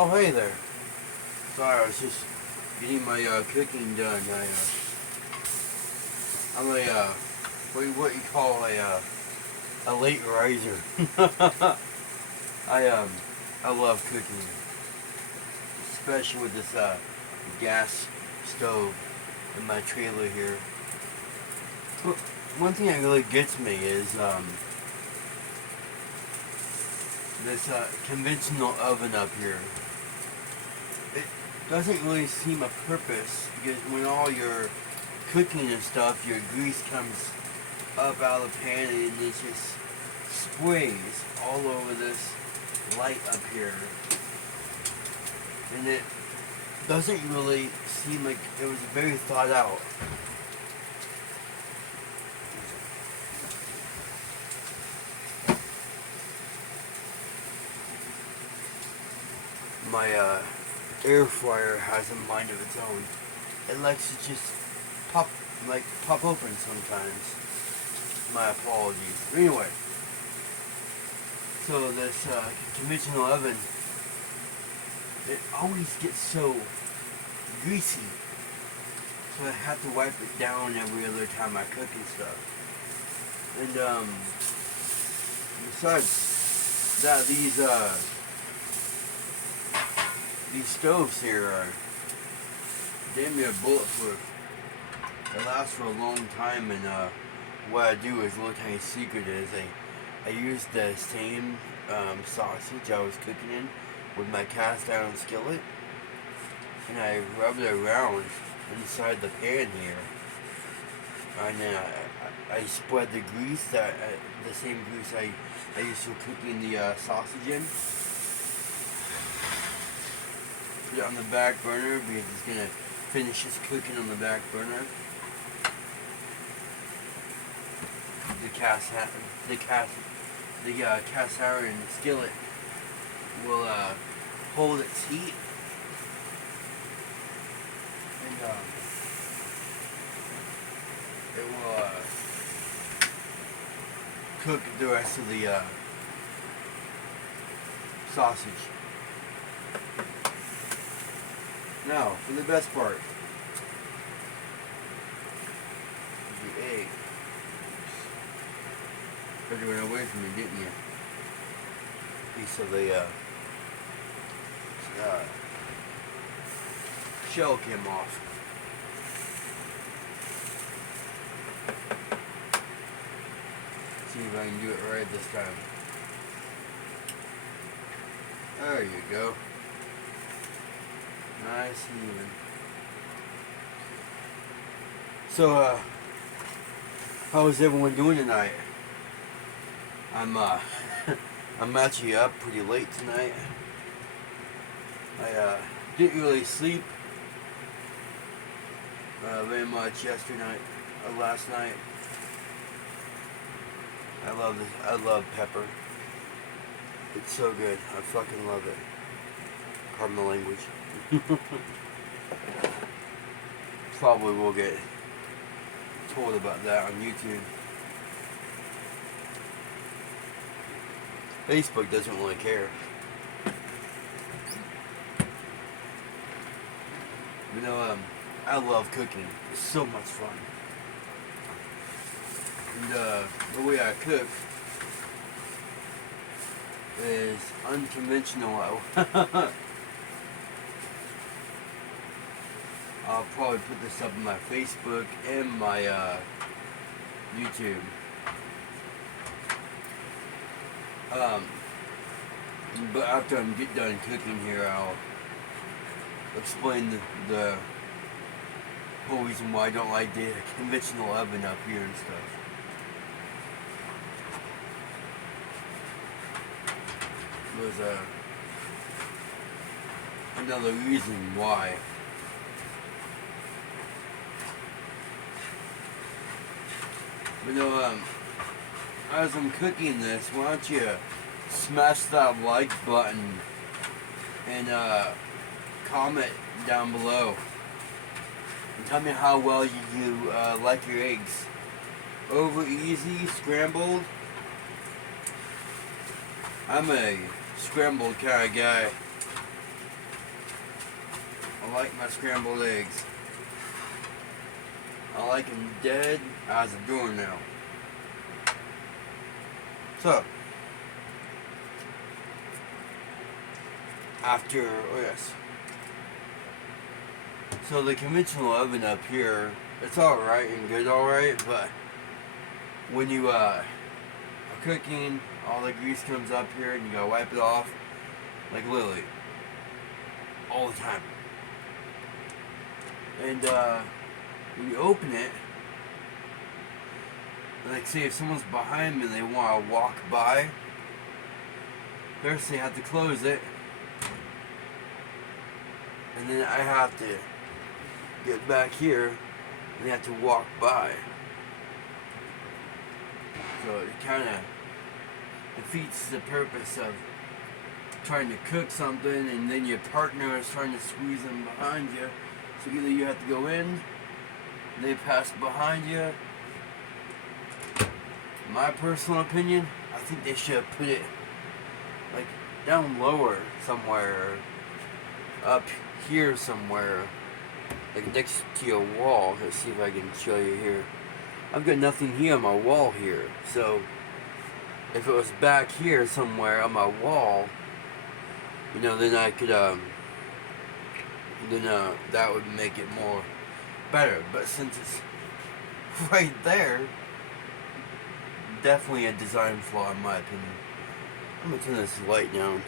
Oh, hey there. Sorry, I was just getting my cooking done. I'm what you call a late riser. I um, I love cooking, especially with this gas stove in my trailer here. But one thing that really gets me is this conventional oven up here. It doesn't really seem a purpose because when all your cooking and stuff, your grease comes up out of the pan and it just sprays all over this light up here. And it doesn't really seem like it was very thought out. My air fryer has a mind of its own. It likes to just pop open sometimes. My apologies. Anyway, so this conventional oven, it always gets so greasy. So I have to wipe it down every other time I cook and stuff. And besides that, these stoves here are damn near bulletproof. They last for a long time, and what I do is a little tiny secret is I use the same sausage I was cooking in with my cast iron skillet, and I rub it around inside the pan here, and then I spread the grease the same grease I used for cooking the sausage in. Put it on the back burner because it's gonna finish its cooking on the back burner. The cast iron skillet will hold its heat, and it will cook the rest of the sausage. Now, for the best part, the egg. But you went away from me, didn't you? Piece of the shell came off. See if I can do it right this time. There you go. Nice and even. So, how is everyone doing tonight? I'm actually up pretty late tonight. I didn't really sleep very much last night. I love pepper. It's so good. I fucking love it. Pardon the language. Probably will get told about that on YouTube. Facebook doesn't really care. You know, I love cooking. It's so much fun. And the way I cook is unconventional. I'll probably put this up on my Facebook and my YouTube. But after I get done cooking here, I'll explain the whole reason why I don't like the conventional oven up here and stuff. There's another reason why. You know, as I'm cooking this, why don't you smash that like button and comment down below and tell me how well you like your eggs. Over easy, scrambled. I'm a scrambled kind of guy. I like my scrambled eggs. I like them dead as a doornail. So, so the conventional oven up here, it's alright and good alright, but when you are cooking, all the grease comes up here and you gotta wipe it off, like literally, all the time. And when you open it, like say if someone's behind me and they want to walk by, first they have to close it, and then I have to get back here and they have to walk by. So it kind of defeats the purpose of trying to cook something and then your partner is trying to squeeze them behind you. So either you have to go in, they pass behind you. My personal opinion, I think they should have put it like down lower somewhere, up here somewhere, like next to your wall. Let's see if I can show you here. I've got nothing here on my wall here, so if it was back here somewhere on my wall, you know, then I could that would make it more better. But since it's right there, definitely a design flaw in my opinion. I'm gonna turn this light down.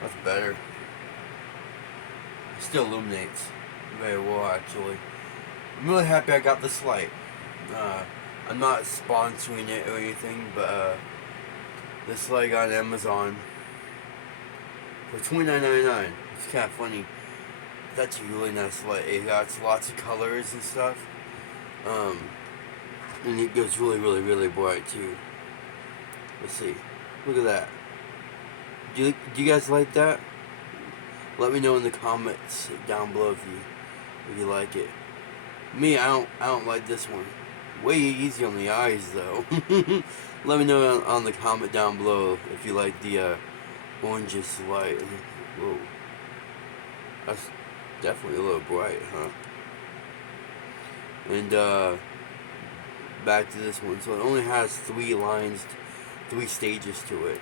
That's better. It still illuminates very well actually. I'm really happy I got this light. I'm not sponsoring it or anything, but this light on Amazon for $29.99. It's kind of funny. That's a really nice light. It got lots of colors and stuff. And it goes really, really, really bright too. Let's see. Look at that. Do you guys like that? Let me know in the comments down below if you like it. Me, I don't like this one. Way easy on the eyes though. Let me know on the comment down below if you like the orangish light. Whoa, that's definitely a little bright, huh? And back to this one. So it only has 3 lines, 3 stages to it.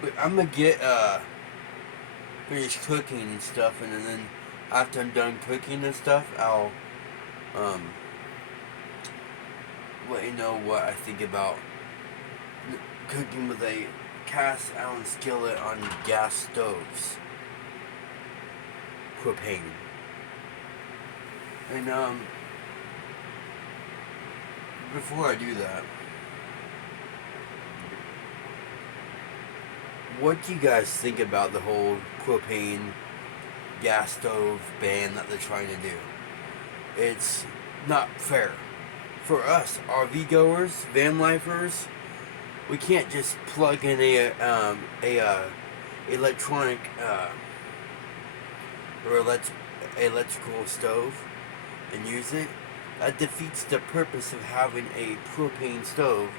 But I'm gonna get finished cooking and stuff, and then after I'm done cooking and stuff, I'll let you know what I think about cooking with a cast iron skillet on gas stoves, propane. And before I do that, what do you guys think about the whole propane gas stove ban that they're trying to do? It's not fair. For us, RV goers, van lifers, we can't just plug in a electronic or electrical stove and use it. That defeats the purpose of having a propane stove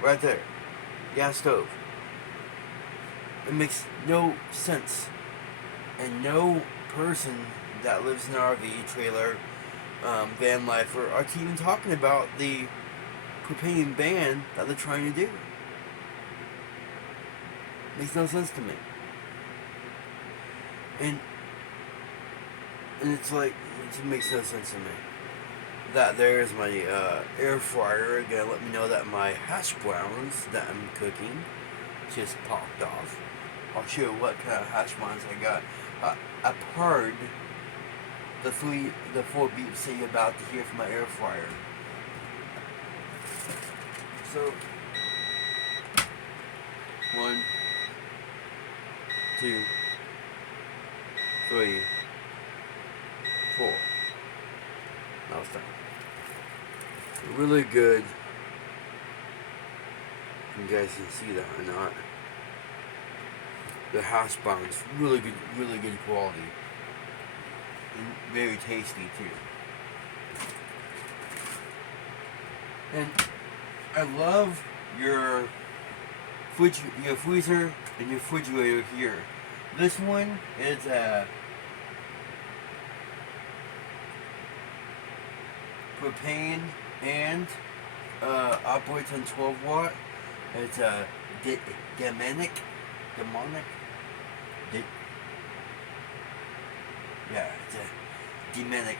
right there. Gas stove. It makes no sense. And no person that lives in an RV trailer, van lifer, are even talking about the propane ban that they're trying to do. Makes no sense to me. And it's like, it makes no sense to me. That there is my air fryer. Gonna let me know that my hash browns that I'm cooking just popped off. I'll show you what kind of hash browns I got. I've heard the 4 beeps that you're about to hear from my air fryer. So 1, 2, 3, 4. Now it's done. Really good. You guys can see that or not. The hash browns, really good quality. And very tasty too. And I love your your freezer and your refrigerator here. This one is propane and operates on 12 watt. It's a demonic. Yeah, it's a demonic.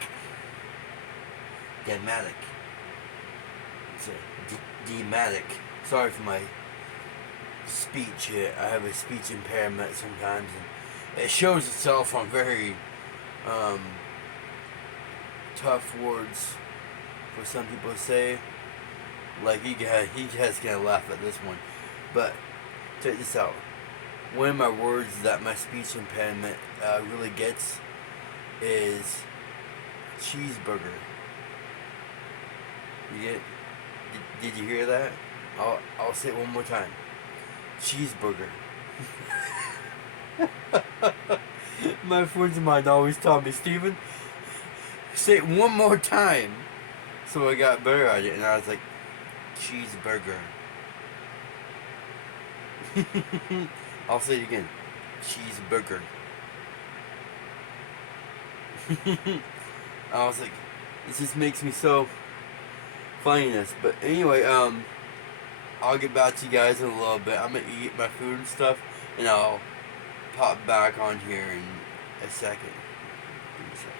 It's a dematic. Sorry for my speech. I have a speech impairment sometimes, and it shows itself on very tough words for some people to say. Like you guys gonna laugh at this one, but check this out. One of my words that my speech impairment really gets is cheeseburger. Did you hear that? I'll say it one more time. Cheeseburger. My friends of mine always taught me, Steven, say it one more time. So I got better at it, and I was like, cheeseburger. I'll say it again. Cheeseburger. I was like, this just makes me so funniness. But anyway, I'll get back to you guys in a little bit. I'm gonna eat my food and stuff, and I'll pop back on here in a second. Give me a second.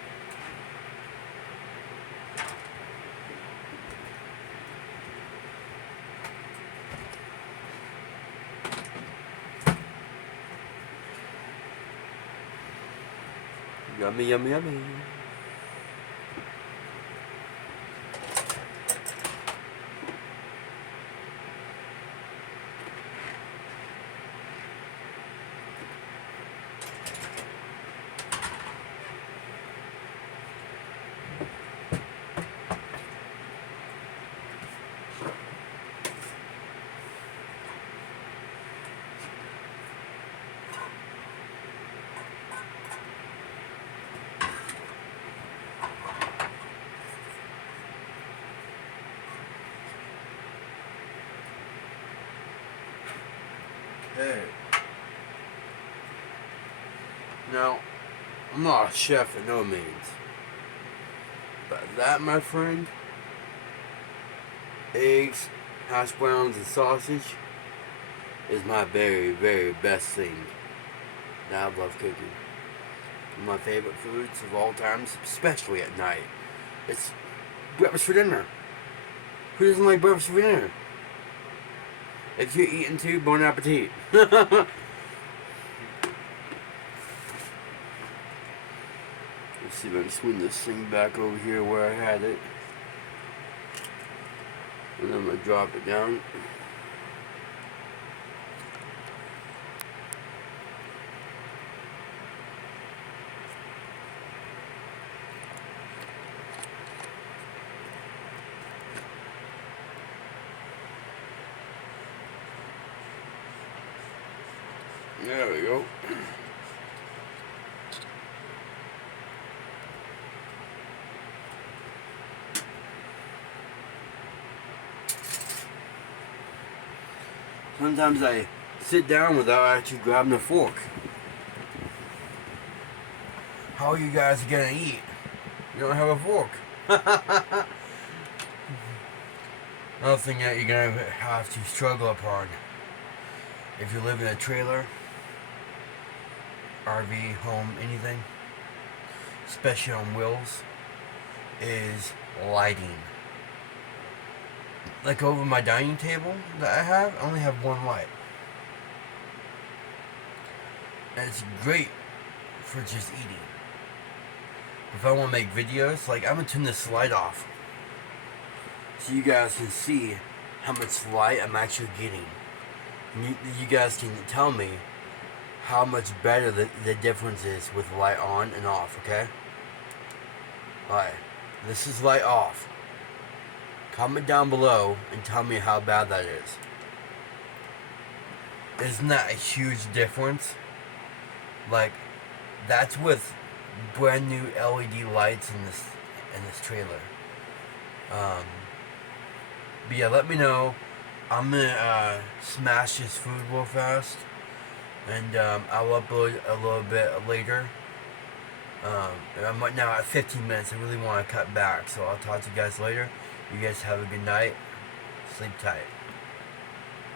Yummy, yummy, yummy. Hey. Now, I'm not a chef at no means. But that, my friend, eggs, hash browns, and sausage is my very, very best thing that I love cooking. My favorite foods of all times, especially at night. It's breakfast for dinner. Who doesn't like breakfast for dinner? If you're eating too, bon appetit. Let's see if I can swing this thing back over here where I had it. And I'm going to drop it down. There we go. Sometimes I sit down without actually grabbing a fork. How are you guys gonna eat? You don't have a fork. Another thing that you're gonna have to struggle upon if you live in a trailer, RV, home, anything, especially on wheels, is lighting. Like over my dining table that I have, I only have one light. And it's great for just eating. If I want to make videos, like I'm going to turn this light off so you guys can see how much light I'm actually getting. You guys can tell me how much better the difference is with light on and off, okay? Alright, this is light off. Comment down below and tell me how bad that is. Isn't that a huge difference? Like, that's with brand new LED lights in this trailer. But yeah, let me know I'm gonna smash this food real fast, and I'll upload a little bit later. And I'm right now at 15 minutes. I really want to cut back, so I'll talk to you guys later. You guys have a good night. Sleep tight.